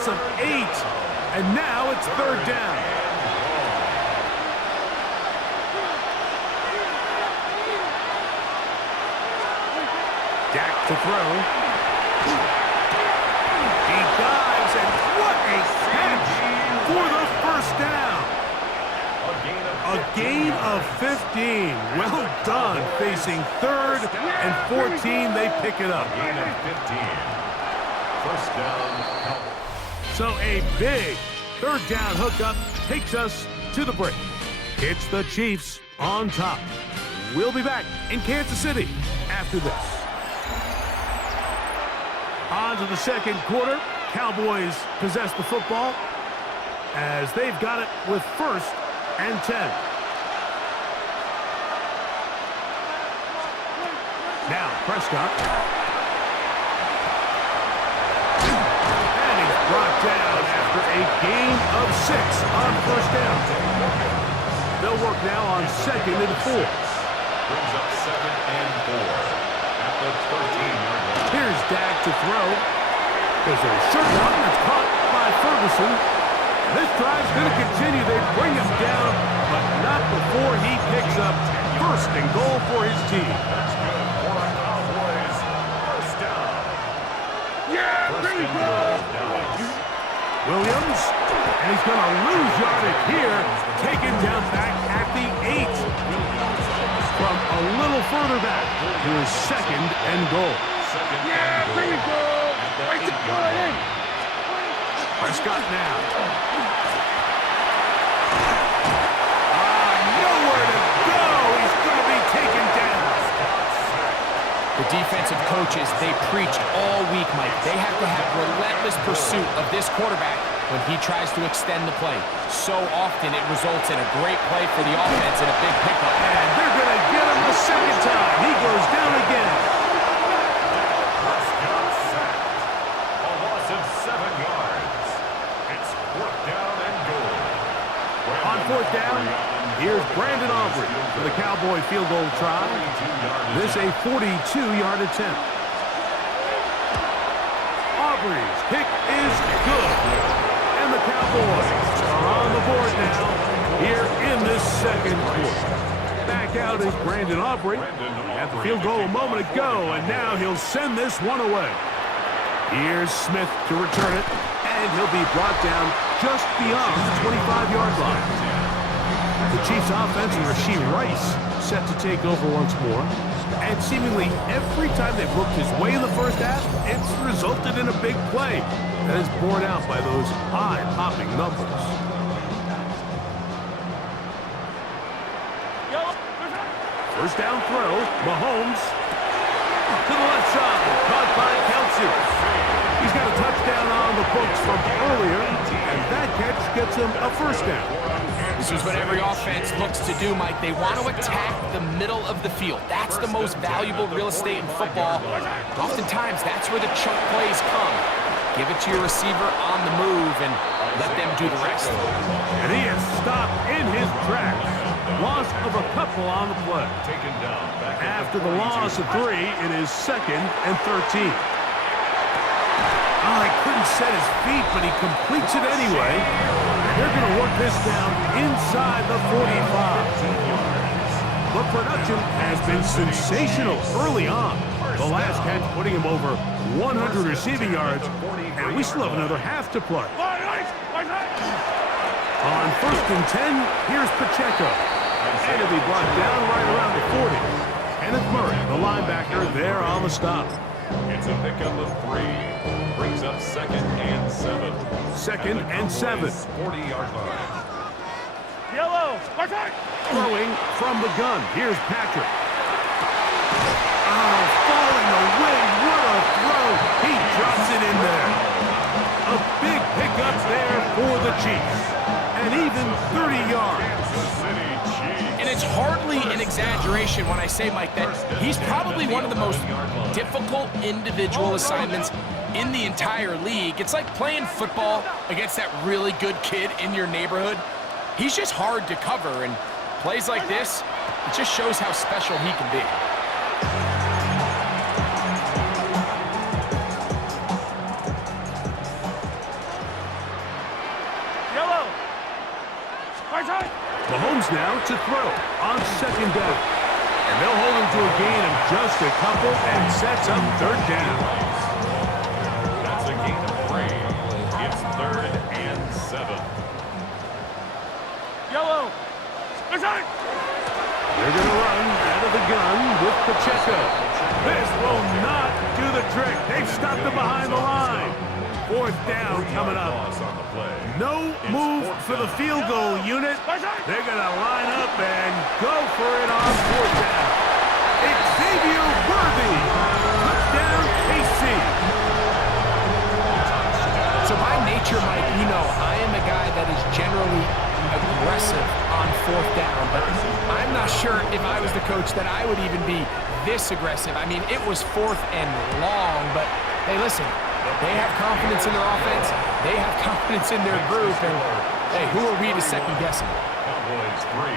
loss of 8. And now it's third down. Dak to throw. He dives, and what a catch for the first down. A gain of 15. Well done. Facing third and 14, they pick it up. Gain of 15. First down. So a big third down hookup takes us to the break. It's the Chiefs on top. We'll be back in Kansas City after this. On to the second quarter. Cowboys possess the football as they've got it with first and 10. Now Prescott. And he's brought down after a gain of 6 on first down. They'll work now on second and 4. Brings up second and 4 at the 13-yard line. Here's Dak to throw. There's a short down that's caught by Ferguson. This drive's going to continue. They bring him down, but not before he picks up first and goal for his team. That's good for the Cowboys. First down. Yeah, First and goal. Williams, and he's going to lose yardage here, taken down back at the 8. From a little further back, here's second and goal. Yeah, there you go. Right to play. Prescott now. Nowhere to go. He's going to be taken down. The defensive coaches, they preach all week, Mike. They have to have relentless pursuit of this quarterback when he tries to extend the play. So often it results in a great play for the offense and a big pickup. And they're going to get him the second time. He goes down again. Prescott sacked. A loss of 7 yards. It's fourth down and goal. On fourth down, here's Brandon Aubrey for the Cowboy field goal try. This a 42-yard attempt. Aubrey's kick is good. And the Cowboys are on the board now here in this second quarter. Back out is Brandon Aubrey. At the field goal a moment ago, and now he'll send this one away. Here's Smith to return it, and he'll be brought down just beyond the 25-yard line. The Chiefs offense and Rashee Rice set to take over once more. And seemingly every time they've looked his way in the first half, it's resulted in a big play that is borne out by those eye-popping numbers. First down throw, Mahomes to the left side, caught by Kelsey. He's got a touchdown on the books from earlier, and that catch gets him a first down. This is what every offense looks to do, Mike. They want to attack the middle of the field. That's the most valuable real estate in football. Oftentimes, that's where the chunk plays come. Give it to your receiver on the move and let them do the rest. And he is stopped in his tracks. Loss of a couple on the play. Taken down. After the loss of 3, it is second and 13. Oh, he couldn't set his feet, but he completes it anyway. And they're going to work this down inside the 45. The production has been sensational early on. The last catch putting him over 100 receiving yards, and we still have another half to play. On first and 10, here's Pacheco. And he'll be brought down right around the 40. Kenneth Murray, the linebacker, there on the stop. It's a pickup of 3. Brings up second and 7. Second and 7. 40-yard line. Yellow, throwing from the gun. Here's Patrick. Oh, falling away. What a throw. He drops it in there. A big pickup there for the Chiefs. And even 30 yards. And it's hardly an exaggeration when I say, Mike, that he's probably one of the most difficult individual assignments in the entire league. It's like playing football against that really good kid in your neighborhood. He's just hard to cover, and plays like this, it just shows how special he can be. now to throw on second down. And they'll hold him to a gain of just a couple and sets up third down. That's a gain of 3. It's 3rd and 7. Yellow. They're going to run out of the gun with Pacheco. This will not do the trick. They've stopped him behind the line. Fourth down coming up. No move for the field goal unit. They're going to line up and go for it on fourth down. Xavier Worthy. Touchdown, KC. So by nature, Mike, you know, I am a guy that is generally aggressive on fourth down, but I'm not sure if I was the coach that I would even be this aggressive. I mean, it was fourth and long, but hey, listen, they have confidence in their offense, they have confidence in their group, and hey, who are we to second guess them? Cowboys 3.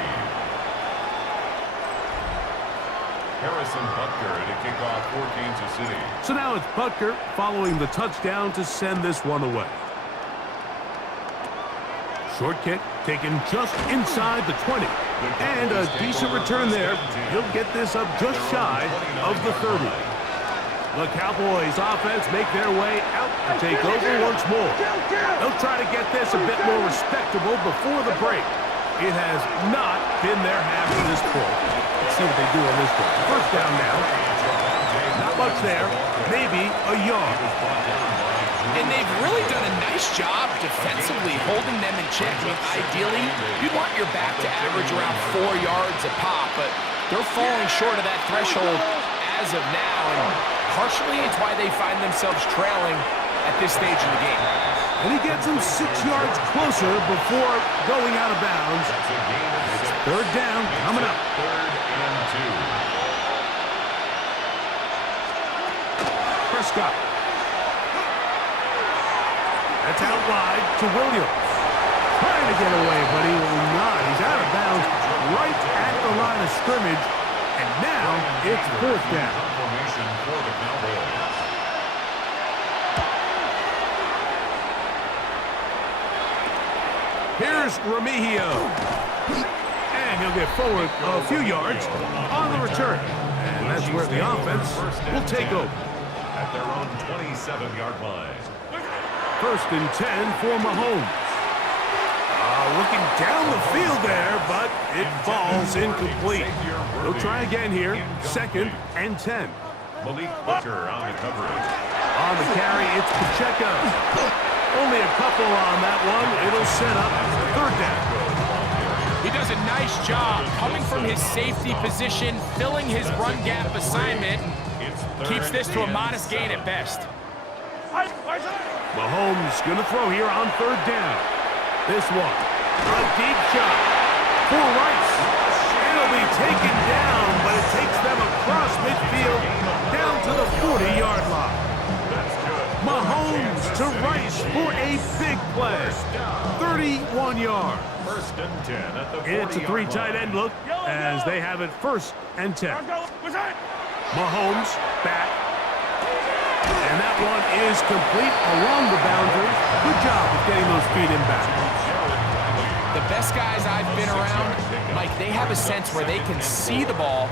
Harrison Butker to kick off for Kansas City. So now it's Butker following the touchdown to send this one away. Short kick taken just inside the 20. And a decent return there. He'll get this up just shy of the 30. The Cowboys offense make their way out to take over once more. They'll try to get this a bit more respectable before the break. It has not been their half to this point. Let's see what they do on this one. First down now. Not much there. Maybe a yard. And they've really done a nice job defensively holding them in check. I mean, ideally, you'd want your back to average around 4 yards a pop, but they're falling short of that threshold as of now, and partially it's why they find themselves trailing at this stage of the game. And he gets them 6 yards closer before going out of bounds. Third down coming up. 3rd and 2. Prescott. That's out wide to Williams. Trying to get away, but he will not. He's out of bounds right at the line of scrimmage. And now it's fourth down. Formation for the Cowboys. Here's Remigio. And he'll get forward a few yards on the return. And that's where the offense will take over. At their own 27-yard line. First and 10 for Mahomes. Looking down the field there, but it falls incomplete. They'll try again here. Second and 10. Malik Booker on the coverage. On the carry, it's Pacheco. Only a couple on that one. It'll set up third down. He does a nice job coming from his safety position, filling his run gap assignment, keeps this to a modest gain at best. Mahomes going to throw here on third down. This one, a deep shot for Rice. It'll be taken down, but it takes them across midfield down to the 40-yard line. Mahomes to Rice for a big play. 31 yards. First and 10 at the 40-yard line. It's a three tight end look as they have it first and 10. Mahomes back. And that one is complete along the boundary. Good job of getting those feet in back. The best guys I've been around, Mike, they have a sense where they can see the ball,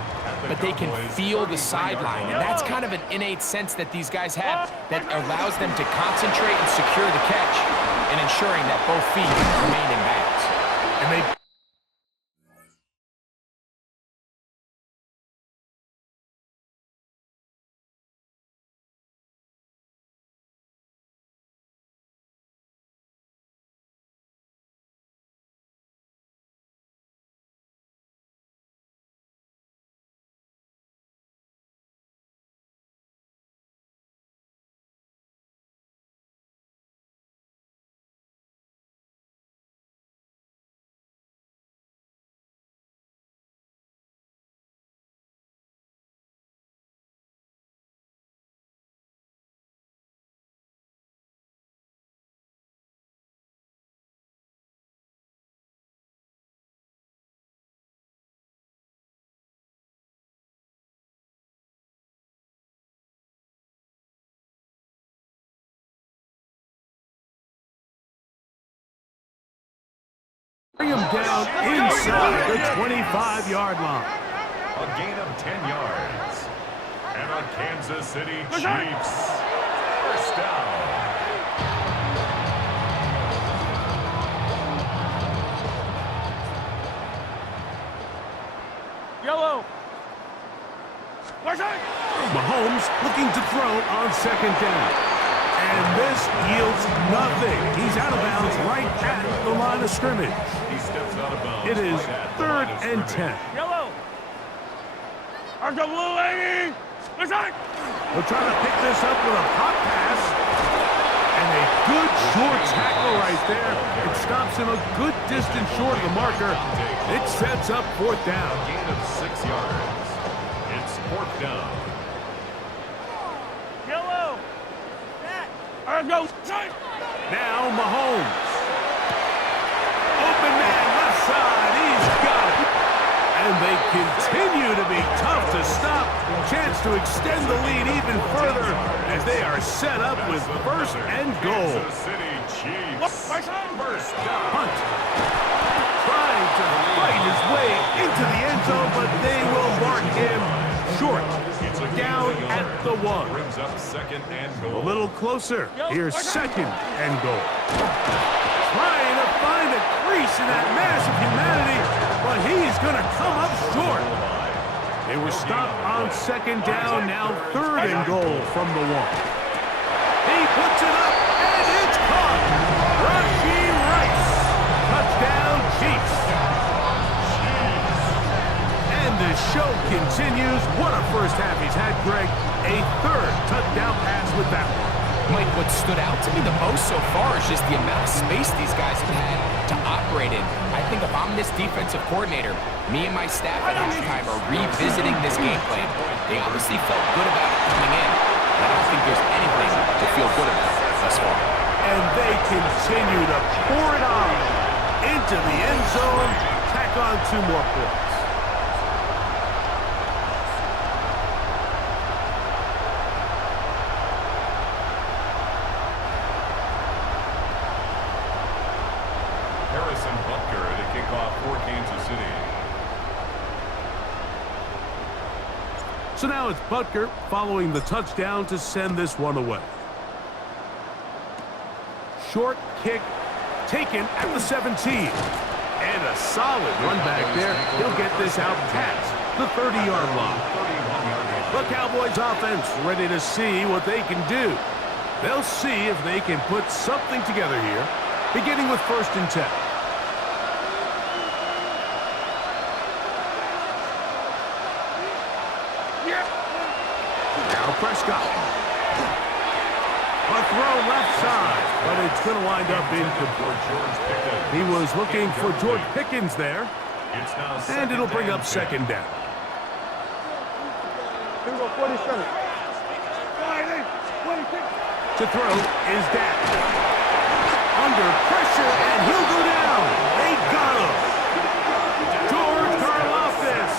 but they can feel the sideline. And that's kind of an innate sense that these guys have that allows them to concentrate and secure the catch and ensuring that both feet remain in bounds. And they Bring him down inside the 25-yard line. A gain of 10 yards. And a Kansas City Chiefs first down. Yellow. Mahomes looking to throw on second down. And this yields nothing. He's out of bounds right at the line of scrimmage. He steps out of bounds. It is right at the third line of and scrimmage. 10. Yellow. There's the blue lady. They'll try to pick this up with a pop pass. And a good short tackle right there. It stops him a good distance short of the marker. It sets up fourth down. A gain of 6 yards. It's fourth down. Yellow. Now Mahomes. Open man left side. He's got it. And they continue to be tough to stop. Chance to extend the lead even further as they are set up with first and goal. Kansas City Chiefs first down. Hunt trying to fight his way into the end zone, but they will mark him short. Down at the 1. Brings up second and A goal. little closer. Here's second and goal. Trying to find a crease in that mass of humanity, but he's going to come up short. They were stopped on second down, now third and goal from the 1. He puts it up, and it's caught. Rashee Rice. Touchdown, Chiefs. And the show continues. What a first half he's had, Greg. A third touchdown pass with that one. Mike, what stood out to me the most so far is just the amount of space these guys have had to operate in. I think if I'm this defensive coordinator, me and my staff at halftime are revisiting this game plan. They obviously felt good about it coming in. I don't think there's anything to feel good about thus far. And they continue to pour it on into the end zone. Tack on 2 more points. To kick off for Kansas City. So now it's Butker following the touchdown to send this one away. Short kick taken at the 17. And a solid run back there. He'll get this out past the 30-yard line. The Cowboys offense ready to see what they can do. They'll see if they can put something together here, beginning with first and 10. Now Prescott. A throw left side, but it's going to wind up incomplete. He was looking for George Pickens there, and it'll bring up second down. To throw is Dak. Under pressure, and he'll go down. They got him. George Karlaftis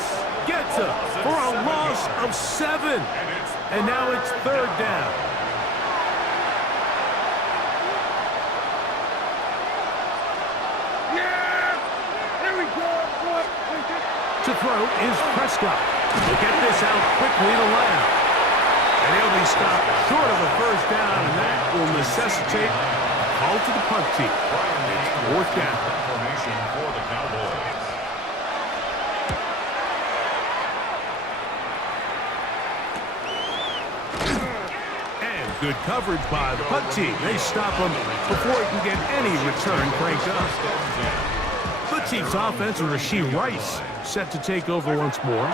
gets him for a loss of 7. And now it's third down. To throw is Prescott. He'll get this out quickly to Lamb. And he'll be stopped short of a first down, and that will necessitate a call to the punt team. It's fourth down. Formation for the Cowboys. And good coverage by the punt team. They stop him before he can get any return cranked up. The Chiefs offense and Rashee Rice set to take over once more.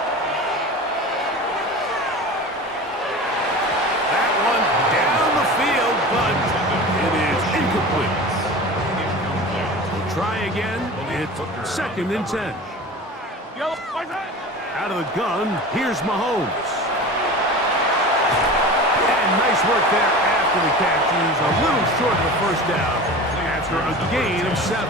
That one down the field, but it is incomplete. We'll try again. It's second and 10. Out of the gun, here's Mahomes. And nice work there after the catch. He's a little short of the first down after a gain of 7.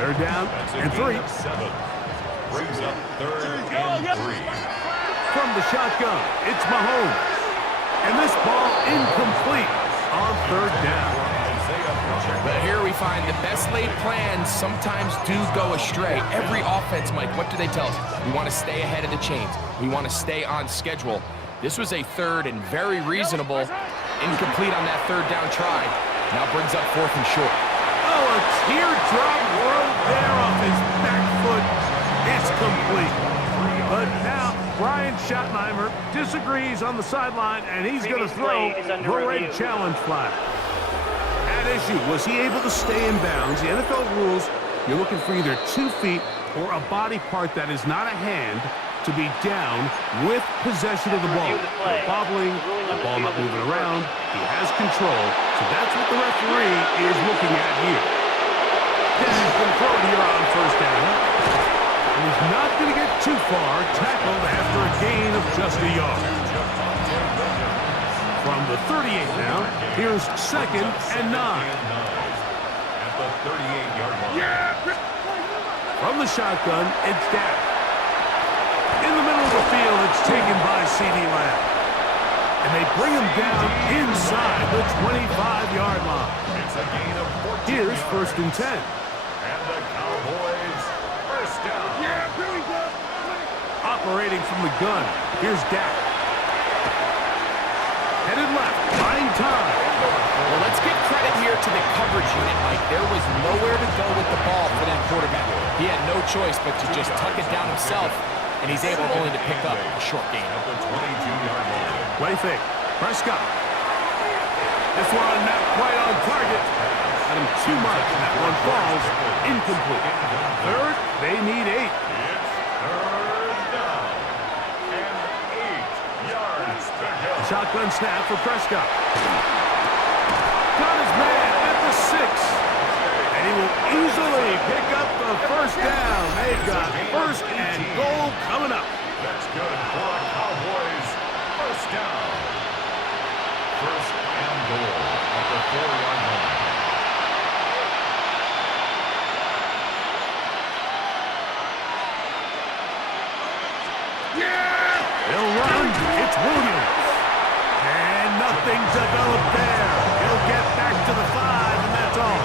Third down and 3. Brings up third and 3. From the shotgun, it's Mahomes. And this ball incomplete on third down. But here we find the best laid plans sometimes do go astray. Every offense, Mike, what do they tell us? We want to stay ahead of the chains. We want to stay on schedule. This was a third and very reasonable. Incomplete on that third down try. Now brings up 4th and short. Oh, a teardrop roll there off his back foot. It's complete. But now Brian Schottenheimer disagrees on the sideline, and he's going to throw the red challenge flag. At issue, was he able to stay in bounds? The NFL rules, you're looking for either 2 feet or a body part that is not a hand to be down with possession of the ball. No bobbling, the ball not moving around. He has control, so that's what the referee is looking at here. He's going to throw it here on 1st down. And he's not going to get too far, tackled after a gain of just a yard. From the 38 now, here's 2nd and 9. At the 38-yard line. From the shotgun, it's down. In the middle of the field, it's taken by C.D. Lamb. And they bring him down inside the 25-yard line. It's a gain of 14 Here's yards. 1st and 10. And the Cowboys, 1st down. Operating from the gun, here's Dak. Headed left, buying time. Well, let's give credit here to the coverage unit, Mike. There was nowhere to go with the ball for that quarterback. He had no choice but to just tuck it down himself, and he's able only to pick up a short gain. At the 22-yard line. Play fake. Prescott. This one not quite on target. Got him too much, and that one falls incomplete. 3rd, they need 8. It's 3rd down. And 8 yards to go. Shotgun snap for Prescott. Got his man at the 6. And he will easily pick up the 1st down. They've got 1st and goal coming up. That's good for the Cowboys. 1st down. 1st and goal at the 4-yard line. They'll run. It's Williams. And nothing developed there. He'll get back to the 5, and that's all.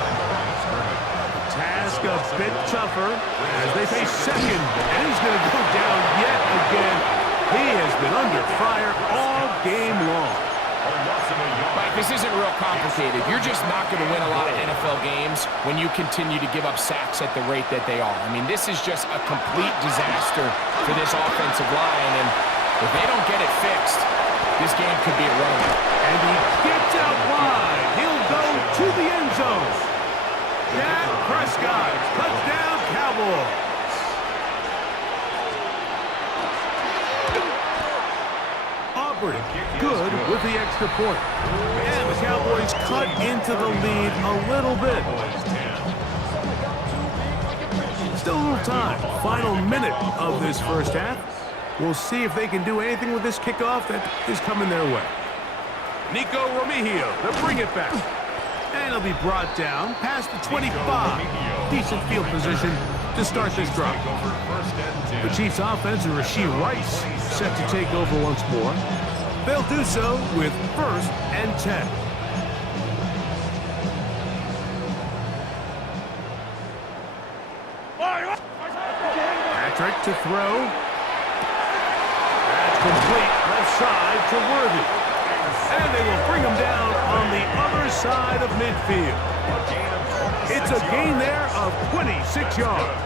The task a bit tougher as they face 2nd, and he's going to go down yet again. He has been under fire all game long. Mike, this isn't real complicated. You're just not going to win a lot of NFL games when you continue to give up sacks at the rate that they are. I mean, this is just a complete disaster for this offensive line, and if they don't get it fixed, this game could be a run. And he gets out wide. He'll go to the end zone. Dak Prescott, touchdown Cowboys. Aubrey, good with the extra point. And the Cowboys cut into the lead a little bit. Still a little time. Final minute of this 1st half. We'll see if they can do anything with this kickoff that is coming their way. Nico Remigio, they'll bring it back. And it'll be brought down past the 25. Decent field position to start this drive. The Chiefs offense and Rashee Rice set to take over once more. They'll do so with 1st and 10. Patrick to throw. That's complete. Left side to Worthy. And they will bring him down on the other side of midfield. It's a gain there of 26 yards.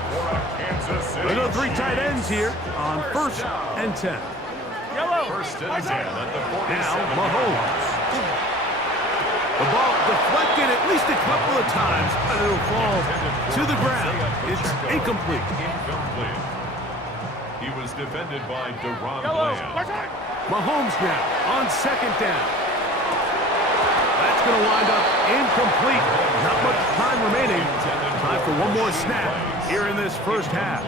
We've got 3 tight ends here on 1st and 10. First and 10 at the 47. Now Mahomes. The ball deflected at least a couple of times, but it'll fall to the ground. It's incomplete. He was defended by DeRon Bland. Mahomes now on 2nd down. That's going to wind up incomplete. Not much time remaining. Time for one more snap here in this 1st half.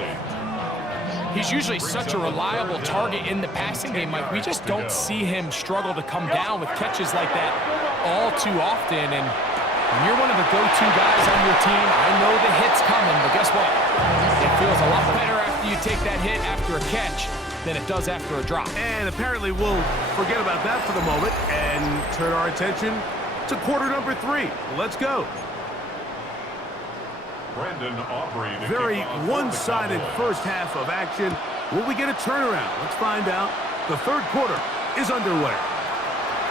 He's usually such a reliable target in the passing game, Mike. We just don't see him struggle to come down with catches like that all too often. And when you're one of the go-to guys on your team, I know the hit's coming, but guess what? It feels a lot better after you take that hit after a catch than it does after a drop. And apparently we'll forget about that for the moment and turn our attention to quarter number 3. Let's go. Very one-sided first half of action. Will we get a turnaround? Let's find out. The third quarter is underway.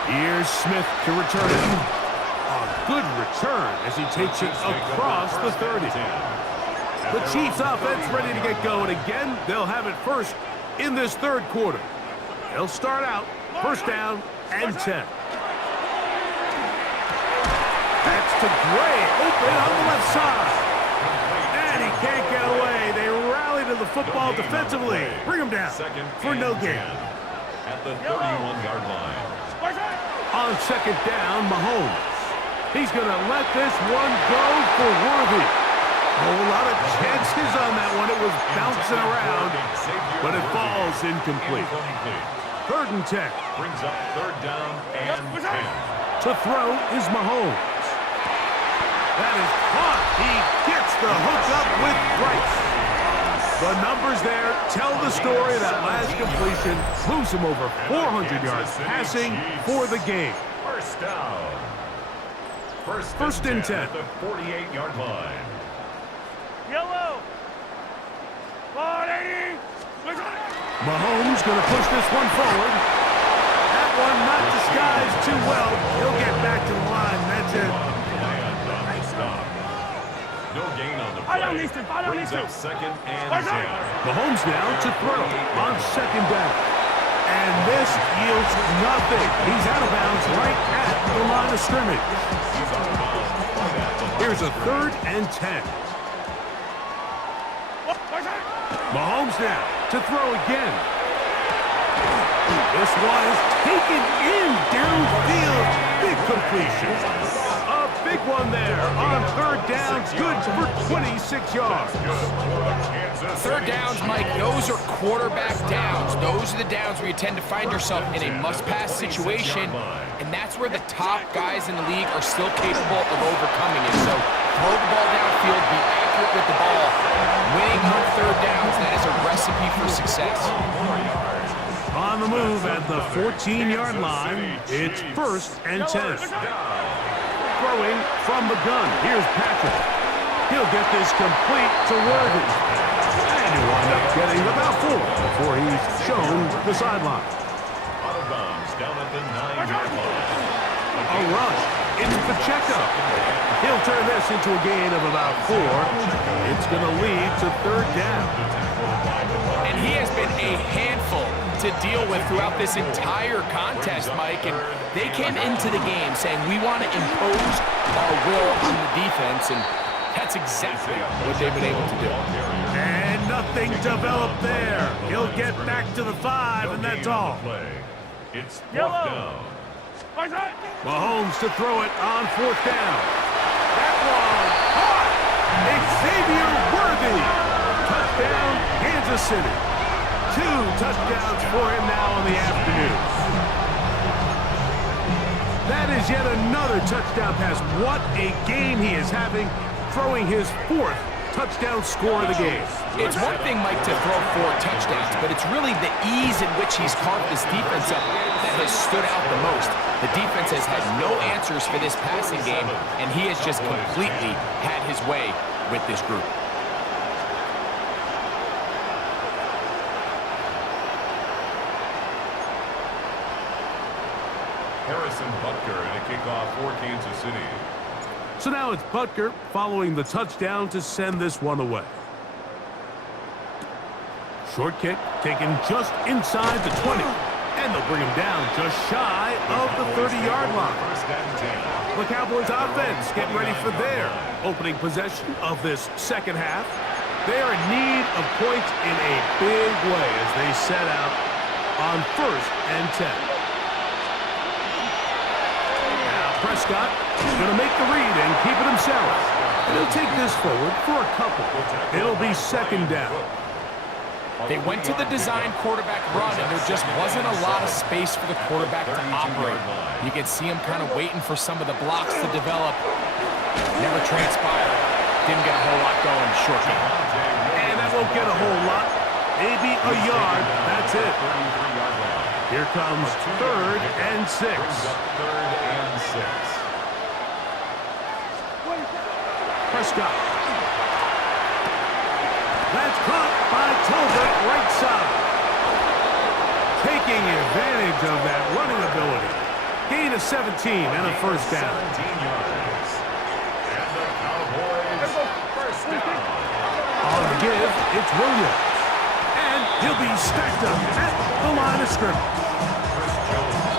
Here's Smith to return it. A good return as he takes it across the 30. The Chiefs offense ready to get going again. They'll have it first in this third quarter. They'll start out first down and 10. That's to Gray, open on the left side. And he can't get away. They rally to the football defensively. Bring him down for no gain. At the 31-yard line. On second down, Mahomes. He's going to let this one go for Worthy. A whole lot of chances on that one. It was bouncing around, but it falls incomplete. Third and 10. Brings up third down and 10. To throw is Mahomes. That is caught. He gets the hook up with Price. The numbers there tell the story. That last completion moves him over 400 yards passing for the game. First down. First and 10. At the 48-yard line. Yellow. 480. Mahomes going to push this one forward. That one not disguised too well. He'll get back to the line. That's it. No gain on the play. Brings up second and 10. Mahomes now to throw on second down. And this yields nothing. He's out of bounds right at the line of scrimmage. Here's a third and 10. Mahomes now to throw again. This one is taken in downfield. Big completion. A big one there on third down. Good for 26 yards. Third downs, Mike, those are quarterback downs. Those are the downs where you tend to find yourself in a must-pass situation, and that's where the top guys in the league are still capable of overcoming it. So throw the ball downfield, be accurate with the ball. Winning on third downs, that is a recipe for success. On the move at the 14-yard line, it's first and 10. Throwing from the gun, here's Patrick. He'll get this complete to Worthy. And he'll wind up getting about 4 before he's shown the sideline. Out of bounds, down at the 9-yard line. A rush. It's Pacheco. He'll turn this into a gain of about 4. It's going to lead to third down. And he has been a handful to deal with throughout this entire contest, Mike. And they came into the game saying, we want to impose our will on the defense. And that's exactly what they've been able to do. And nothing developed there. He'll get back to the 5, and that's all. It's fourth down. Mahomes to throw it on fourth down. That one caught. Xavier Worthy. Touchdown, Kansas City. 2 touchdowns for him now in the afternoon. That is yet another touchdown pass. What a game he is having, throwing his 4th touchdown score of the game. It's one thing, Mike, to throw 4 touchdowns, but it's really the ease in which he's carved this defense up that has stood out the most. The defense has had no answers for this passing game, and he has just completely had his way with this group. Harrison Butker and a kickoff for Kansas City. So now it's Butker following the touchdown to send this one away. Short kick taken just inside the 20. And they'll bring him down just shy of the 30-yard line. The Cowboys offense getting ready for their opening possession of this second half. They are in need of points in a big way as they set out on first and 10. Prescott going to make the read and keep it himself. And he'll take this forward for a couple. It'll be second down. They went to the design quarterback run, and there just wasn't a lot of space for the quarterback to operate. You can see him kind of waiting for some of the blocks to develop. Never transpired. Didn't get a whole lot going short game. And that won't get a whole lot. Maybe a yard. That's it. Here comes third and 6. Third and 6. Prescott. That's caught by Tolbert, right side. Taking advantage of that running ability. Gain of 17 and a first down. 17 yards. And the Cowboys first down. On the give, it's Williams. And he'll be stacked up at the line of scrimmage.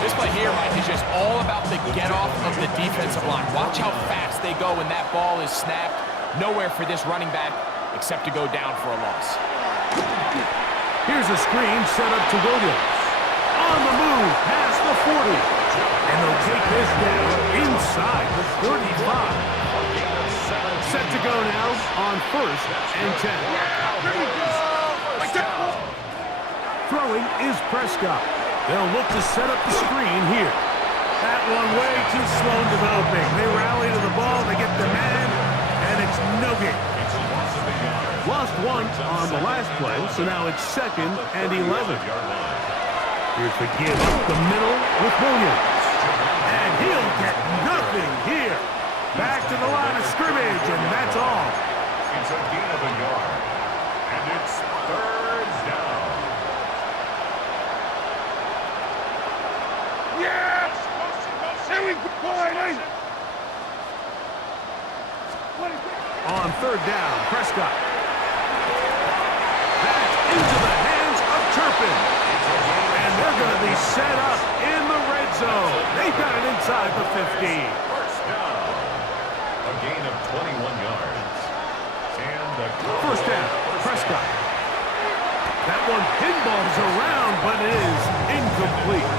This play here, Mike, is just all about the get-off of the defensive line. Watch how fast they go when that ball is snapped. Nowhere for this running back except to go down for a loss. Here's a screen set up to Williams. On the move, past the 40. And they'll take this down inside the 35. Set to go now on first and 10. Throwing is Prescott. They'll look to set up the screen here. That one way too slow in developing. They rally to the ball, they get the man, and it's no gain. Lost one on the last play, so now it's second and 11. Here's the give up the middle with Williams. And he'll get nothing here. Back to the line of scrimmage, and that's all. It's a gain of a yard. And it's third down. Yes! Here we go, On third down, Prescott. That's into the hands of Turpin. And they're going to be set up in the red zone. They've got it inside the 15. First down. A gain of 21 yards. And the First down, Prescott. That one pinballs around, but it is incomplete.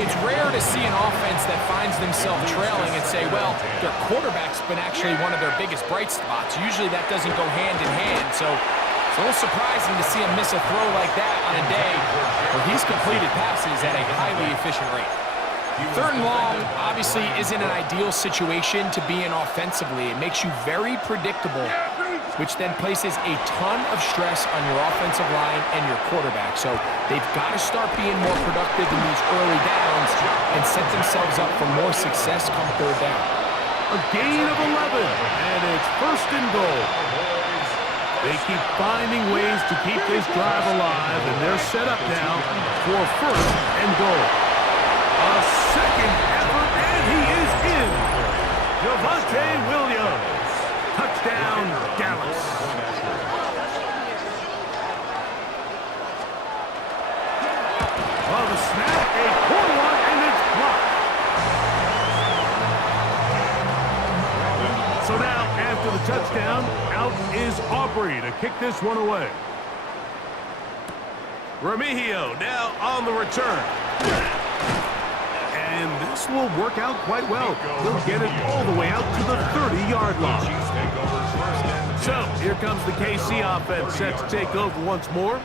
It's rare to see an offense that finds themselves trailing and say, well, their quarterback's been actually one of their biggest bright spots. Usually that doesn't go hand in hand, so it's a little surprising to see him miss a throw like that on a day where he's completed passes at a highly efficient rate. Third and long obviously isn't an ideal situation to be in offensively. It makes you very predictable, which then places a ton of stress on your offensive line and your quarterback. So they've got to start being more productive in these early downs and set themselves up for more success come third down. A gain of 11, and it's first and goal. They keep finding ways to keep this drive alive, and they're set up now for first and goal. A second effort, and he is in. Javonte Williams. Touchdown, Dallas. Well, the snap, a poor one, and it's blocked. So now, after the touchdown, out is Aubrey to kick this one away. Remigio now on the return. And this will work out quite well. They'll get it all the way out to the 30-yard line. So here comes the KC offense set to take over once more.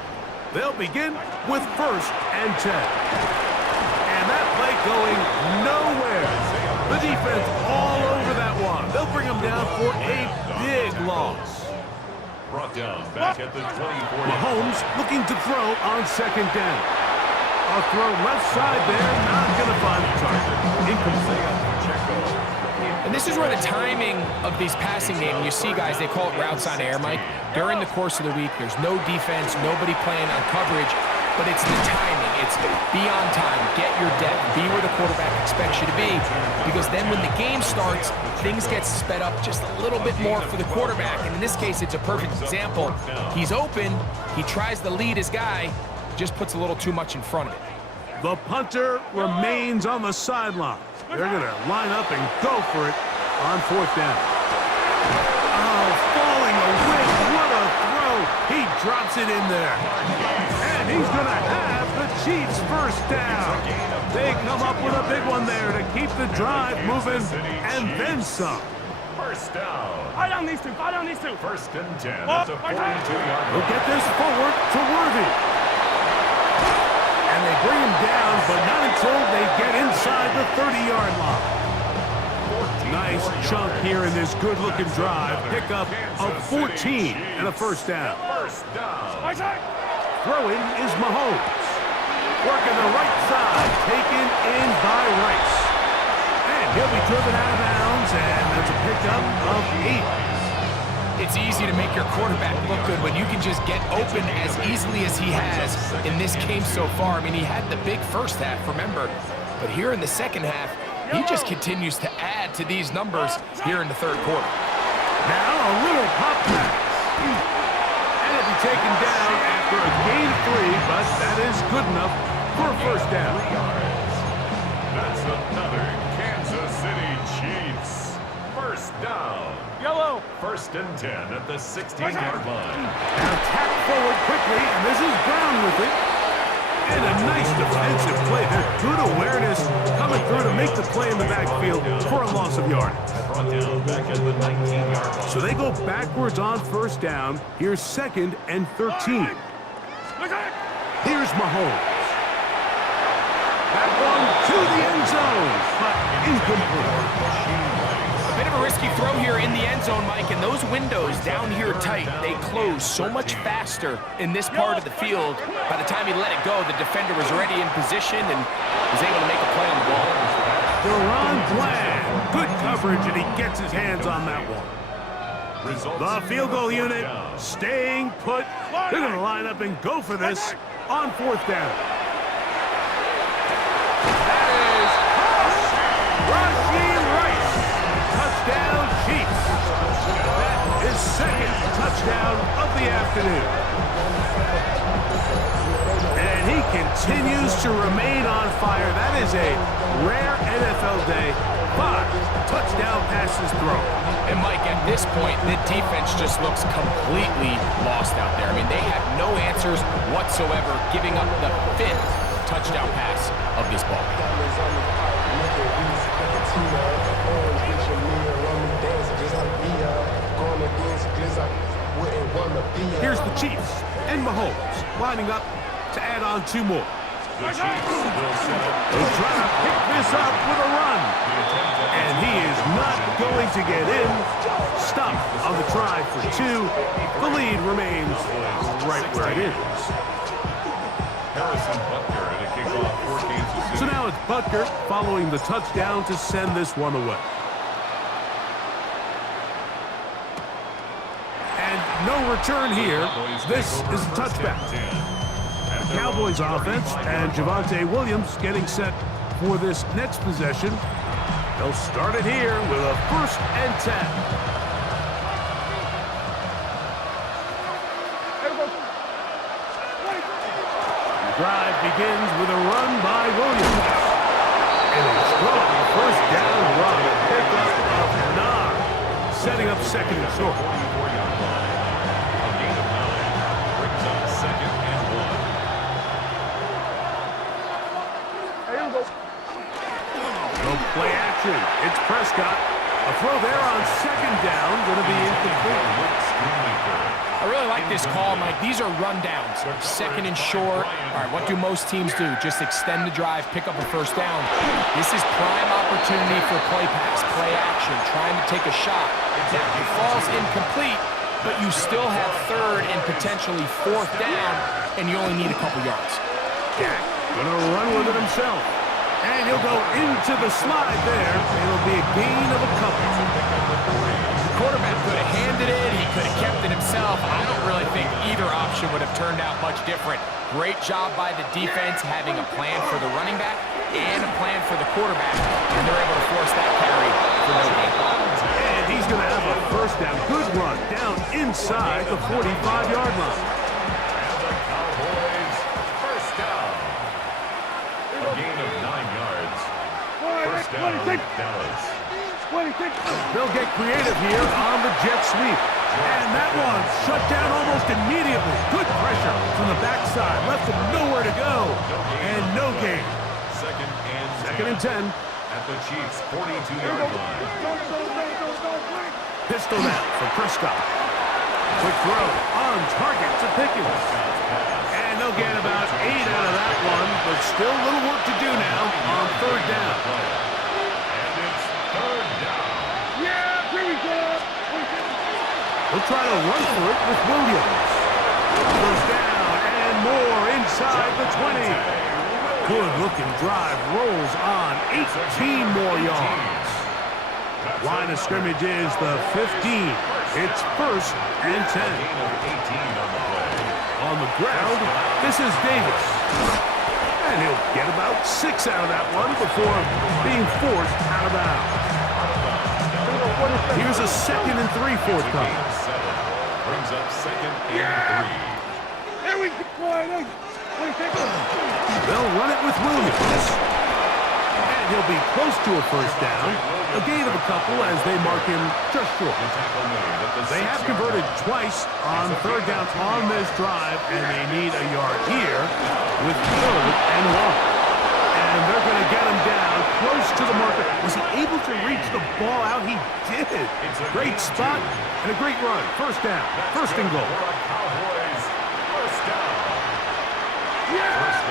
They'll begin with first and 10. And that play going nowhere. The defense all over that one. They'll bring them down for a big loss. brought down back at the 24. Mahomes looking to throw on second down. A throw left side there, not going to find the target. Incomplete. And this is where the timing of these passing games, you see guys, they call it routes on air, Mike. During the course of the week, there's no defense, nobody playing on coverage, but it's the timing. It's be on time, get your depth, be where the quarterback expects you to be, because then when the game starts, things get sped up just a little bit more for the quarterback. And in this case, it's a perfect example. He's open, he tries to lead his guy, just puts a little too much in front of it. The punter remains on the sideline. They're going to line up and go for it on fourth down. Oh, falling away. What a throw. He drops it in there. And he's going to have the Cheifs first down. They come up with a big one there to keep the drive moving and then some. First down. I don't need to. First and 10 at the 42-yard We'll get this forward to Worthy. And they bring him down, but not until they get inside the 30-yard line. Nice chunk here in this good-looking drive. Pickup of 14 and a first down. Throwing is Mahomes. Working the right side, taken in by Rice. And he'll be driven out of bounds yards, and that's a pickup of 8. It's easy to make your quarterback look good when you can just get open as easily as he has in this game so far. I mean, he had the big first half, remember, but here in the second half, he just continues to add to these numbers here in the third quarter. Now a little pop pass. And it'll be taken down after a gain of 3, but that is good enough for a first down. That's another Kansas City Chiefs. First down. Yellow. First and 10 at the 16-yard line. Now tap forward quickly, and this is Brown with it. And a nice defensive play there. Good awareness coming through to make the play in the backfield for a loss of yardage. Brought down back at the 19-yard line. So they go backwards on first down. Here's 2nd and 13. Here's Mahomes. That one to the end zone, but incomplete. A bit of a risky throw here in the end zone, Mike, and those windows down here tight, they close so much faster in this part of the field. By the time he let it go, the defender was already in position and was able to make a play on the ball. Deron Bland, good coverage, and he gets his hands on that one. The field goal unit staying put. They're going to line up and go for this on 4th down. That is Rashee Rice. Touchdown, Chiefs. That is 2nd touchdown of the afternoon. And he continues to remain on fire. That is a rare NFL day. 5 touchdown passes thrown. And Mike, at this point, the defense just looks completely lost out there. I mean, they have no answers whatsoever, giving up the 5th touchdown pass of this ball. Here's the Chiefs and Mahomes lining up to add on 2 more. The Chiefs will set up. They'll try to pick this up with a run. And he is not going to get in. Stopped on the try for 2. The lead remains right where it is. Harrison Butker at a kickoff for Kansas City. So now it's Butker following the touchdown to send this one away. And no return here. This is a touchback. The Cowboys offense and Javonte Williams getting set for this next possession. They'll start it here with a 1st and 10. The drive begins with a run by Williams. And a strong first down run. Pickup of 9. Setting up 2nd and short. 44-yard line. A gain of 9 brings up 2nd and 1. No play action. It's Prescott. A throw there on 2nd down. Going to be incomplete. I really like this call, Mike. These are rundowns. 2nd and short. All right, what do most teams do? Just extend the drive, pick up a first down. This is prime opportunity for play pass, play action, trying to take a shot. Now, it falls incomplete, but you still have 3rd and potentially 4th down, and you only need a couple yards. Dak going to run with it himself. And he'll go into the slide there. It'll be a gain of a couple. The quarterback could have handed it. He could have kept it himself. I don't really think either option would have turned out much different. Great job by the defense having a plan for the running back and a plan for the quarterback, and they're able to force that carry for no gain. And he's going to have a first down. Good run down inside the 45-yard line. And the Cowboys first down. A gain of 9 yards. First down, Dallas. They'll get creative here on the jet sweep. And that one shut down almost immediately. Good pressure from the backside. Left him nowhere to go. And no gain. 2nd and 10. At the Chiefs' 42-yard line. Pistol now for Prescott. Quick throw on target to Pickens. And they'll get about 8 out of that one, but still a little work to do now on 3rd down. And it's 3rd down. They'll try to run for it with Williams. Goes down and more inside the 20. Good looking drive, rolls on 18 more yards. Line of scrimmage is the 15. It's 1st and 10. On the ground, this is Davis. And he'll get about 6 out of that one before being forced out of bounds. Here's a 2nd and 3 forthcoming. Brings up 2nd and 3. There we go. They'll run it with Williams. And he'll be close to a 1st down. A gain of a couple as they mark him just short. They have converted twice on 3rd down on this drive, and they need a yard here with 3rd and 1. And they're going to get him down close to the marker. Was he able to reach the ball out? He did. Great spot and a great run. 1st down. 1st and goal. Cowboys, 1st down.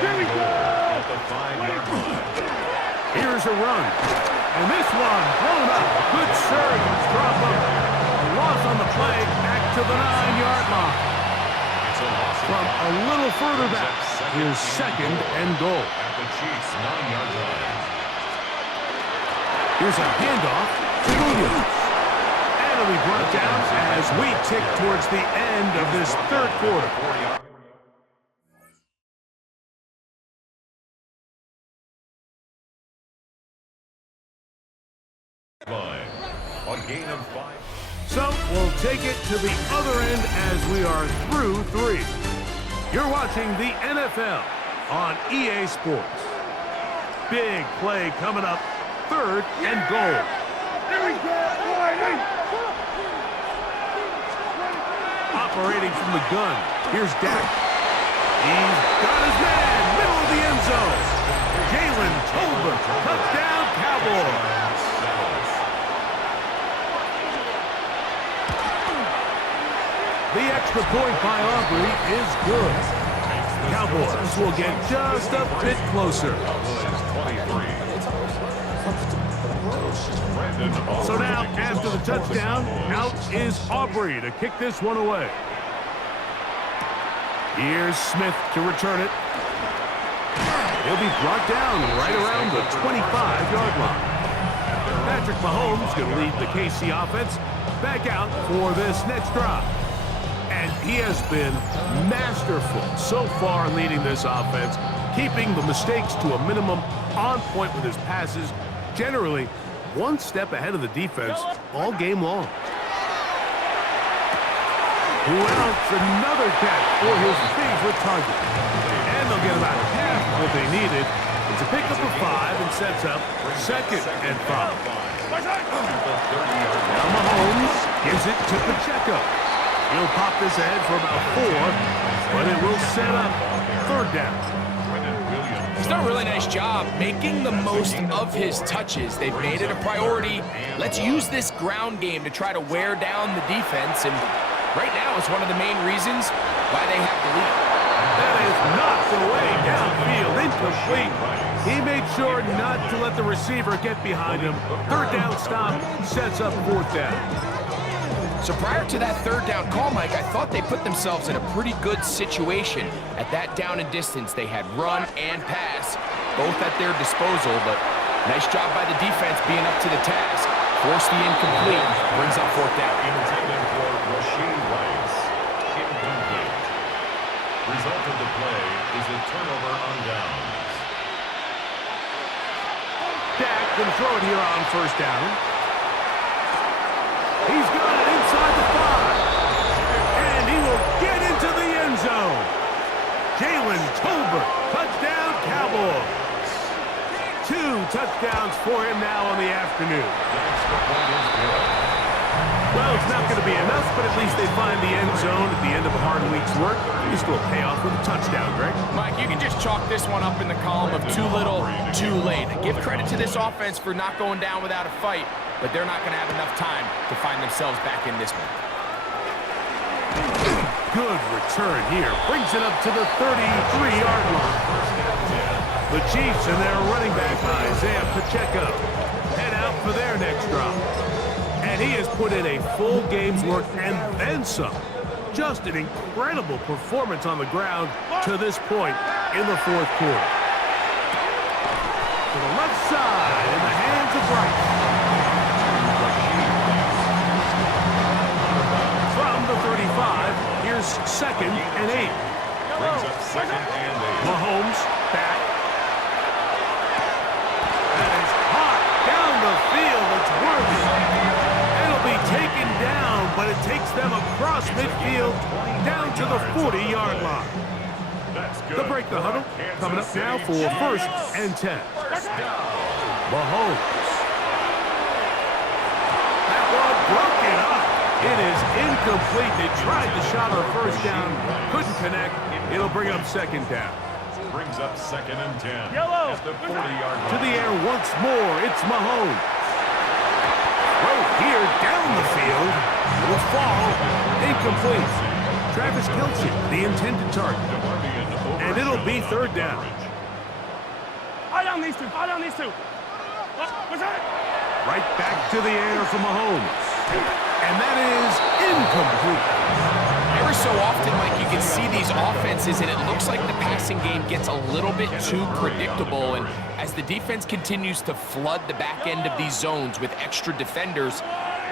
Here we go. At the 5-yard line. Here's a run. And this one blown up. Good surge. Drop up. A loss on the play. Back to the 9-yard line. From a little further back, here's 2nd and goal. At the Cheifs' 9-yard line. Here's a handoff to Williams. And it'll be brought down as we tick towards the end of this 3rd quarter. A gain of 5. So we'll take it to the other end as we are through 3. You're watching the NFL on EA Sports. Big play coming up, 3rd and goal. Here we go. Operating from the gun, here's Dak. He's got his man, middle of the end zone. Jalen Tolbert, touchdown Cowboys. The extra point by Aubrey is good. Cowboys will get just a bit closer. So now, after the touchdown, out is Aubrey to kick this one away. Here's Smith to return it. He'll be brought down right around the 25-yard line. Patrick Mahomes going to lead the KC offense back out for this next drive. And he has been masterful so far in leading this offense, keeping the mistakes to a minimum, on point with his passes, generally one step ahead of the defense all game long. Who else? Another catch for his favorite target. And they'll get about half what they needed. It's a pickup of 5 and sets up 2nd and 5. Now Mahomes gives it to Pacheco. He'll pop this ahead for about 4, but it will set up 3rd down. He's done a really nice job making the most of his touches. They've made it a priority. Let's use this ground game to try to wear down the defense, and right now it's one of the main reasons why they have the lead. That is knocked away downfield, incomplete. He made sure not to let the receiver get behind him. 3rd down stop sets up 4th down. So prior to that 3rd down call, Mike, I thought they put themselves in a pretty good situation. At that down and distance, they had run and pass, both at their disposal, but nice job by the defense being up to the task. Forced the incomplete, brings up 4th down. Intended for Rasheed Rice. Incomplete. Result of the play is a turnover on downs. Dak going to throw it here on 1st down. He's got it inside the 5. And he will get into the end zone. Jalen Tolbert, touchdown Cowboys. 2 touchdowns for him now on the afternoon. Well, it's not going to be enough, but at least they find the end zone at the end of a hard week's work. He's going to pay off with a touchdown, Greg. Mike, you can just chalk this one up in the column of too little, too late. Give credit to this offense for not going down without a fight, but they're not going to have enough time to find themselves back in this one. Good return here. Brings it up to the 33-yard line. The Chiefs and their running back, Isaiah Pacheco, head out for their next drop. And he has put in a full game's work and then some. Just an incredible performance on the ground to this point in the 4th quarter. To the left side in the hands of Rice. 35. Here's 2nd and 8. Brings up 2nd and 8. Mahomes back. That is hot down the field. It's worthy. It'll be taken down, but it takes them across midfield down to the 40-yard line. They'll break the huddle. Coming up now for 1st and 10. Mahomes. That one broken up. It is incomplete. They tried the shot on 1st down. Couldn't connect. It'll bring up 2nd down. Brings up 2nd and 10. Yellow. At the 40-yard line. To the air once more. It's Mahomes. Throw here down the field. Will fall. Incomplete. Travis Kelce, the intended target. And it'll be 3rd down. Eye on these two. Eye on these two. What's that? Right back to the air for Mahomes. And that is incomplete. Every so often, Mike, you can see these offenses, and it looks like the passing game gets a little bit too predictable. And as the defense continues to flood the back end of these zones with extra defenders,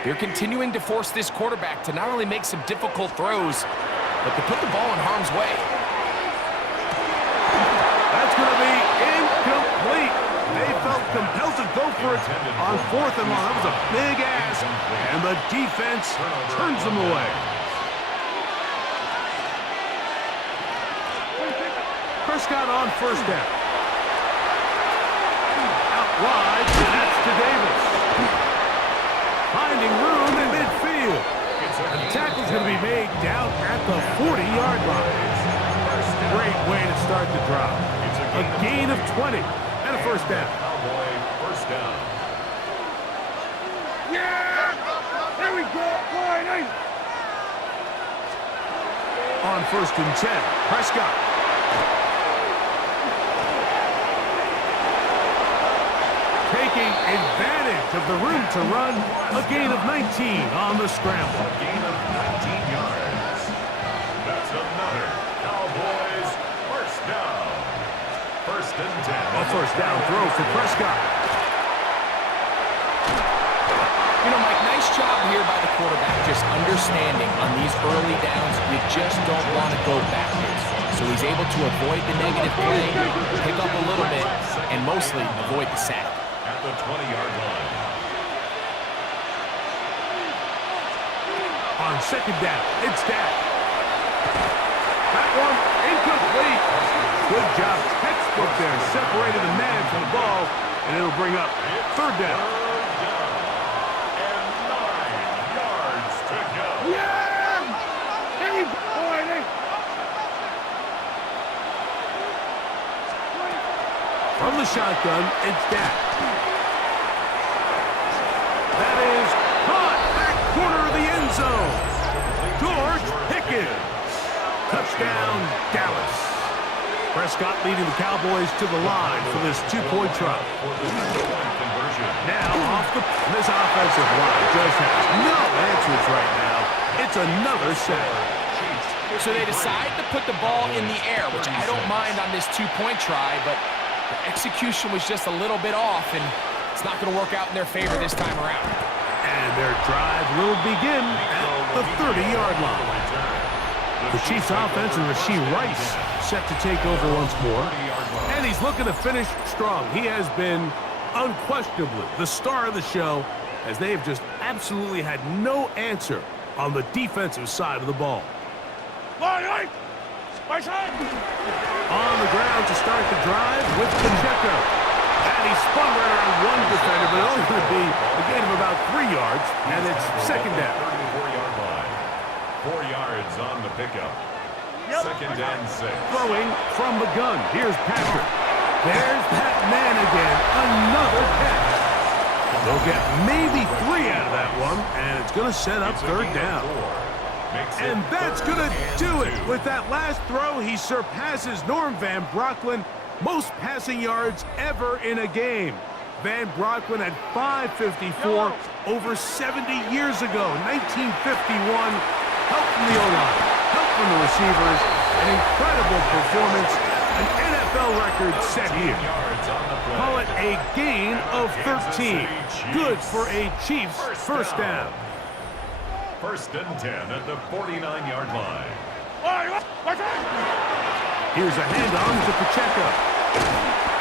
they're continuing to force this quarterback to not only make some difficult throws, but to put the ball in harm's way. That's going to be incomplete. They felt compelled to go for it on 4th and long. That was a big ask, and the defense turns them away. Prescott on 1st down. Out wide, and that's to Davis. Finding room in midfield. And the tackle's going to be made down at the 40-yard line. Great way to start the drive. A gain of 20 and a 1st down. Cowboy 1st down. Yeah! There we go. Boy, On 1st and 10, Prescott. Taking advantage of the room to run, a gain of 19 on the scramble. A gain of 19 yards. That's another Cowboys 1st down. 1st and 10. A 1st down throw for Prescott. You know, Mike, nice job here by the quarterback, just understanding on these early downs, you just don't want to go backwards. So he's able to avoid the negative play, pick up a little bit, and mostly avoid the sack. At the 20-yard line. On 2nd down, it's Dak. That one incomplete. Good job, textbook there. Separated the man from the ball, and it'll bring up 3rd down. And 9 yards to go. yeah! There we go. Boy, From the shotgun, it's Dak. That is caught back corner of the end zone. George Pickens. Touchdown, Dallas. Prescott leading the Cowboys to the line for this 2-point try. Now off this offensive line just has no answers right now. It's another sack. So they decide to put the ball in the air, which I don't mind on this 2-point try, but the execution was just a little bit off, and it's not going to work out in their favor this time around. And their drive will begin at the 30-yard line. The Chiefs offense and Rashee Rice set to take over once more. And he's looking to finish strong. He has been unquestionably the star of the show, as they have just absolutely had no answer on the defensive side of the ball. right side. On the ground to start the drive with Pacheco. And he spun right around one defender, but only going to be a gain of about 3 yards, and it's 2nd down. 34-yard line. 4 yards on the pickup. 2nd and 6. Throwing from the gun. Here's Patrick. There's that man again. Another catch. They'll get maybe 3 out of that one, and it's going to set up 3rd down. And that's going to do it. With that last throw, he surpasses Norm Van Brocklin. Most passing yards ever in a game. Van Brocklin at 554 over 70 years ago, 1951. Help from the O-line, help from the receivers, an incredible performance, an NFL record set here. Call it a gain of 13. Good for a Chiefs 1st down. First and 10 at the 49-yard line. Here's a handoff to Pacheco.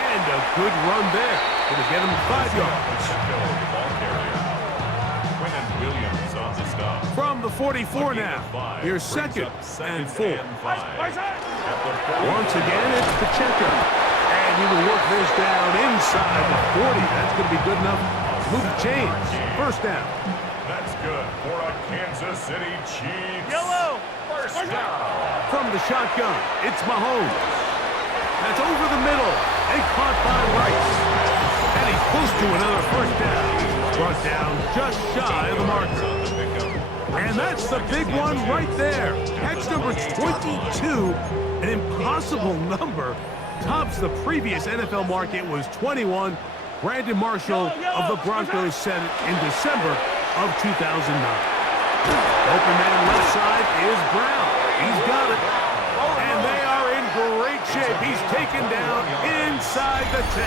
And a good run there. Going to get him 5 yards. Pacheco, the ball carrier. Quinton Williams on the stop. From the 44 now. Here's second and 4. Once again, it's Pacheco. And he will work this down inside the 40. That's going to be good enough to move the chains. First down. That's good for a Kansas City Chiefs. Yellow. First down. From the shotgun, it's Mahomes. That's over the middle and caught by Rice. And he's close to another first down. Brought down just shy of the marker. And that's the big one right there. Catch number 22, an impossible number. Tops the previous NFL mark. It was 21. Brandon Marshall of the Broncos set it in December of 2009. Open man left side is Brown. He's got it. And they are in great shape. He's taken down inside the 10.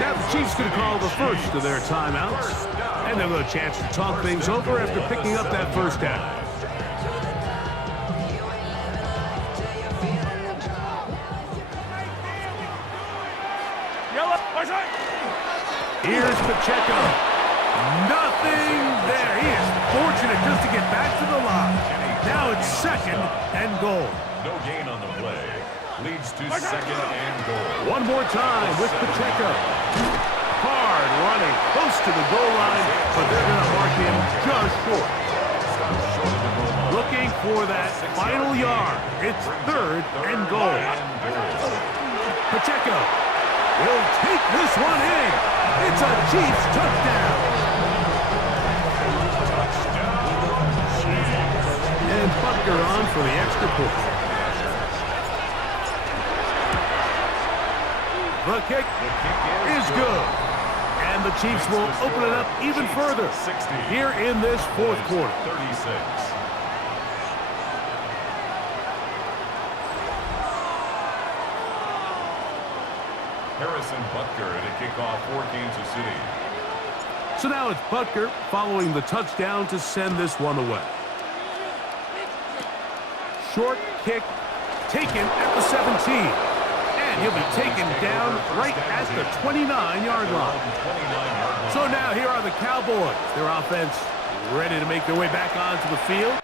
Now the Chiefs going to call the first of their timeouts. And they'll have a chance to talk things over after picking up that first down. Here's Pacheco. Nothing there. He is fortunate just to get back to the line. Now it's second and goal. No gain on the play. Leads to second and goal. One more time with Pacheco. Hard running close to the goal line, but they're going to mark him just short. Looking for that final yard. It's third and goal. Pacheco will take this one in. It's a Chiefs touchdown. And Butker on for the extra point. The kick is good. And the Chiefs will open it up even further here in this fourth quarter. 36. Harrison Butker at a kickoff for Kansas City. So now it's Butker following the touchdown to send this one away. Short kick taken at the 17. And he'll be taken down right at the 29-yard line. So now here are the Cowboys. Their offense ready to make their way back onto the field.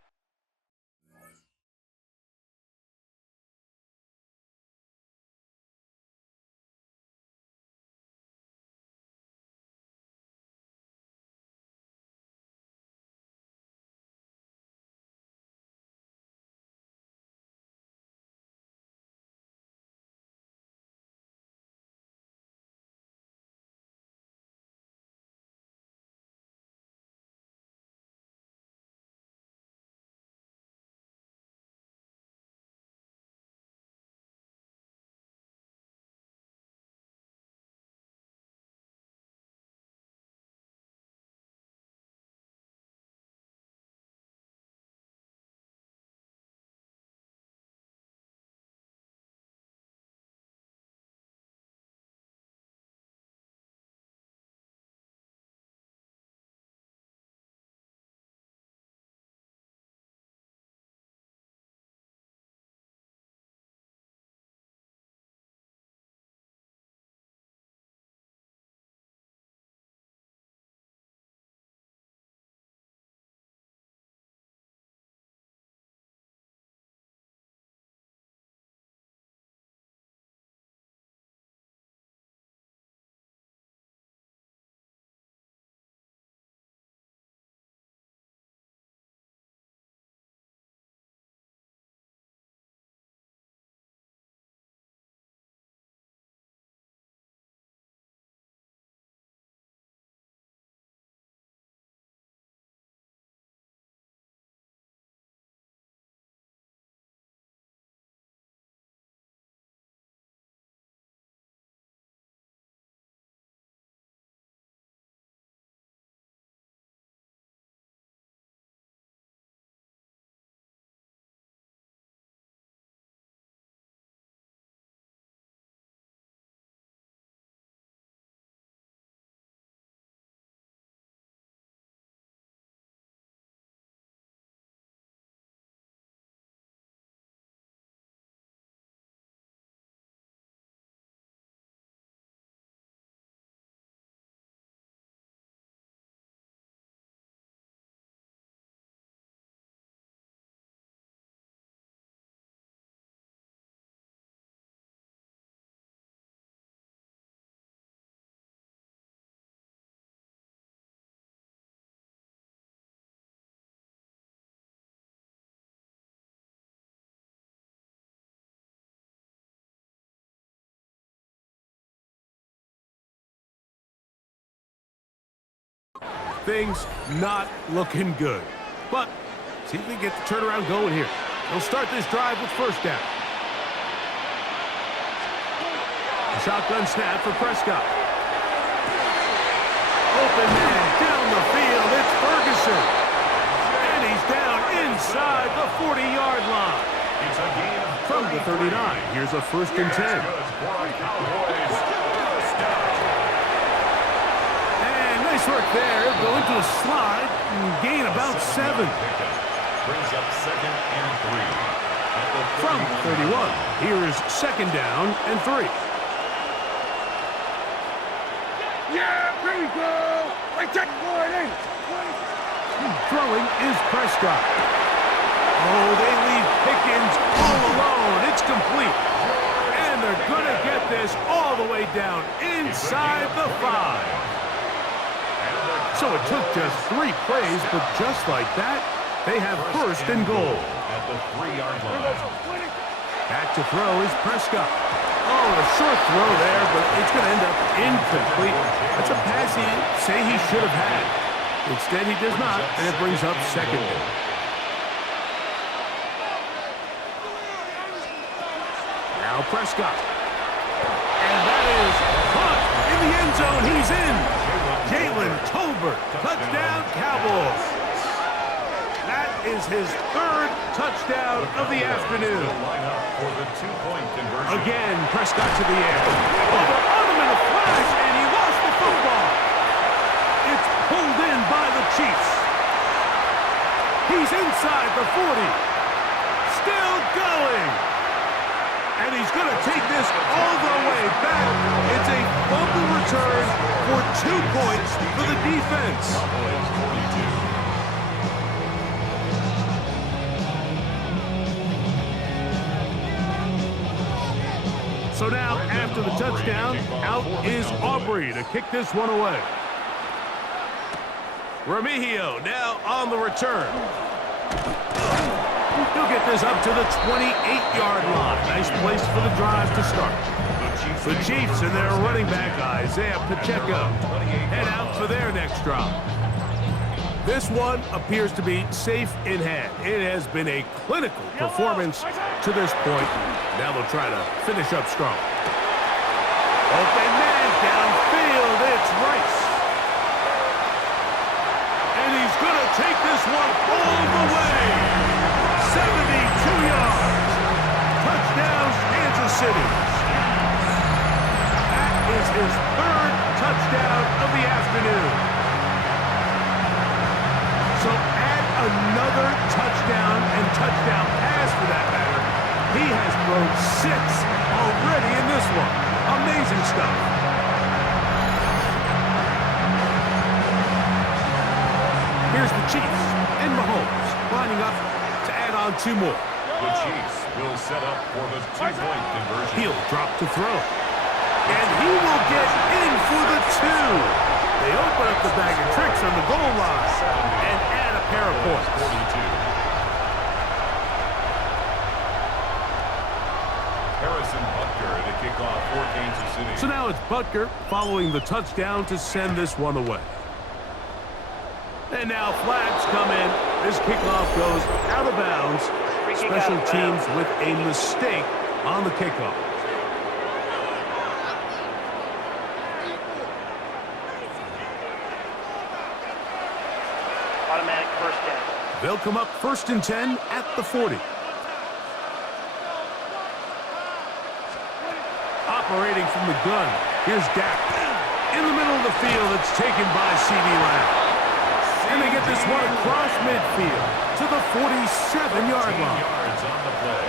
Things not looking good. But see if they get the turnaround going here. They'll start this drive with first down. A shotgun snap for Prescott. Open man down the field. It's Ferguson. And he's down inside the 40-yard line. It's a gain of From the 39, here's a 1st and 10. Good for our Cowboys. First down. And nice work there. He'll go into a slide and gain about 7. Brings up 2nd and 3. At the From 31, here is 2nd down and 3. Yeah, here we go. Like that. Throwing is Prescott. Oh, they leave Pickens all alone. It's complete. And they're going to get this all the way down inside the 5. So it took just 3 plays, but just like that, they have 1st and goal. At the 3-yard line. Back to throw is Prescott. Oh, a short throw there, but it's going to end up incomplete. That's a pass he say he should have had. Instead, he does not, and it brings up 2nd down. Now Prescott. And that is caught in the end zone. He's in. Jalen Tolbert. Touchdown, Cowboys. That is his 3rd touchdown of the afternoon. For the 2-point conversion. Again, Prescott to the air. Oh, they're on him in a flash, and he lost the football. It's pulled in by the Cheifs. He's inside the 40. Still going. And he's going to take this all the way back. It's a fumble return for 2 points for the defense. Cowboys 42. So now, after the touchdown, out is Aubrey to kick this one away. Remigio now on the return. He'll get this up to the 28-yard line. Nice place for the drive to start. The Cheifs and their running back, Isaiah Pacheco, head out for their next drive. This one appears to be safe in hand. It has been a clinical performance to this point. Now they'll try to finish up strong. Open man downfield. It's Rice. And he's going to take this one all the way. 72 yards. Touchdown, Kansas City. That is his 3rd touchdown of the afternoon. So add another touchdown and touchdown pass for that matter. He has thrown 6 already in this one. Amazing stuff. Here's the Cheifs and Mahomes lining up to add on 2 more. The Cheifs will set up for the 2-point conversion. He'll drop to throw. And he will get in for the 2. They open up the bag of tricks on the goal line and add a pair of points. 42. Harrison Butker to kick off for Kansas City. So now it's Butker following the touchdown to send this one away. And now flags come in. This kickoff goes out of bounds. Special teams with a mistake on the kickoff. Automatic first down. They'll come up 1st and 10 at the 40. Operating from the gun, here's Dak. In the middle of the field, it's taken by C.D. Lamb. And they get this one across midfield to the 47-yard line. Yards on the play.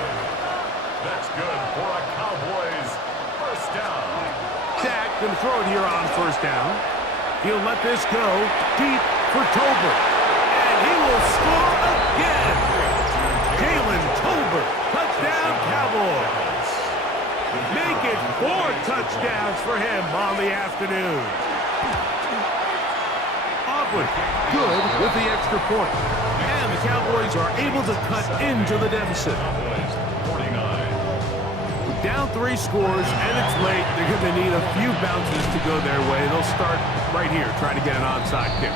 That's good for a Cowboys first down. Dak going to throw it here on 1st down. He'll let this go deep for Tolbert. And he will score again. Jalen Tolbert, touchdown Cowboys. Make it 4 touchdowns for him on the afternoon. Aubrey, good with the extra point. And the Cowboys are able to cut into the deficit. Cowboys 49. Down 3 scores, and it's late. They're going to need a few bounces to go their way. They'll start right here, trying to get an onside kick.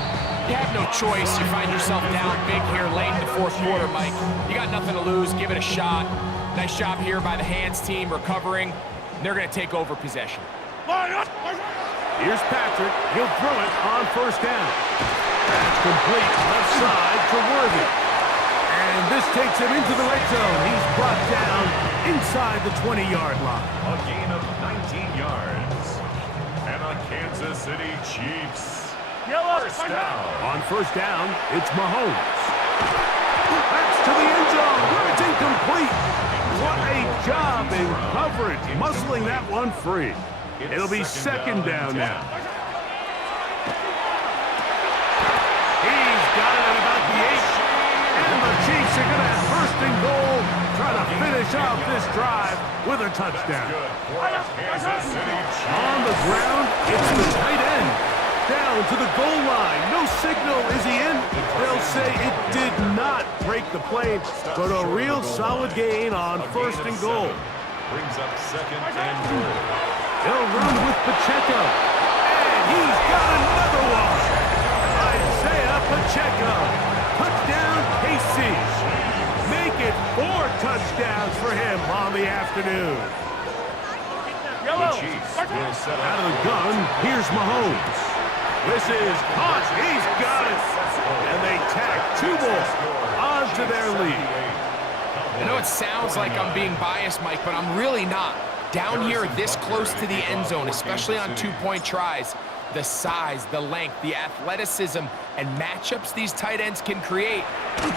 You have no choice. You find yourself down big here late in the fourth quarter, Mike. You got nothing to lose. Give it a shot. Nice job here by the hands team recovering. They're going to take over possession. Here's Patrick. He'll throw it on first down. That's complete left side to Worthy. And this takes him into the red zone. He's brought down inside the 20-yard line. A gain of 19 yards. And a Kansas City Chiefs. First down. On first down, it's Mahomes. That's to the end zone, where it's incomplete. What a job in coverage, muscling that one free. It'll be second down now. He's got it at about the 8. And the Chiefs are going to have first and goal, trying to finish off this drive with a touchdown. On the ground, it's the tight end. Down to the goal line. No signal. Is he in? They'll say it did not break the plane, but a real solid gain on first and goal. Brings up second and goal. They'll run with Pacheco. And he's got another one. Isaiah Pacheco. Touchdown, KC. Make it 4 touchdowns for him on the afternoon. The Chiefs will set Out of the gun, here's Mahomes. This is caught. He's got it. And they tack 2 more onto their lead. I know it sounds like I'm being biased, Mike, but I'm really not. Down here this close to the end zone, especially on 2-point tries, the size, the length, the athleticism, and matchups these tight ends can create,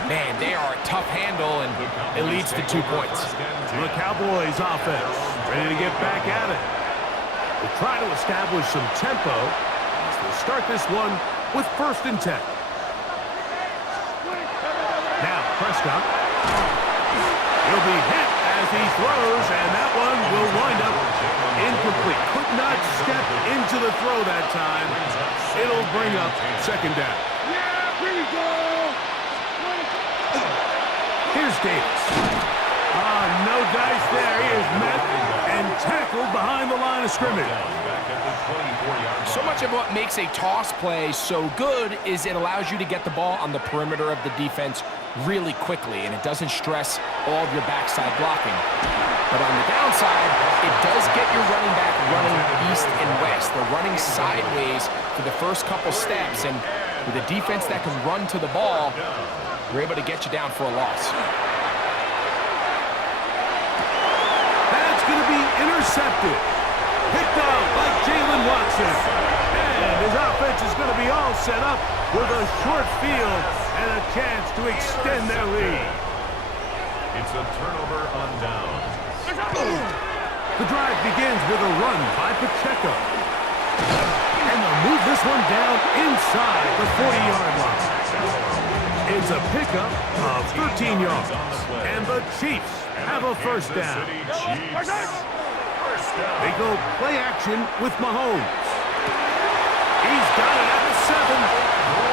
man, they are a tough handle, and it leads to 2 points. The Cowboys offense ready to get back at it. They'll try to establish some tempo as they start this one with first and 10. Now Prescott. He'll be hit as he throws, and that one will wind up incomplete. Could not step into the throw that time. It'll bring up second down. Here's Davis. No dice there. He is met and tackled behind the line of scrimmage. So much of what makes a toss play so good is it allows you to get the ball on the perimeter of the defense really quickly, and it doesn't stress all of your backside blocking. But on the downside, it does get your running back running east and west. They're running sideways for the first couple steps, and with a defense that can run to the ball, they're able to get you down for a loss. That's going to be intercepted. Picked up by Jalen Watson. And his offense is going to be all set up with a short field and a chance to extend their lead. It's a turnover on down. The drive begins with a run by Pacheco. And they'll move this one down inside the 40-yard line. It's a pickup of 13 yards. And the Chiefs have a first down. They go play action with Mahomes. He's got it at the 7.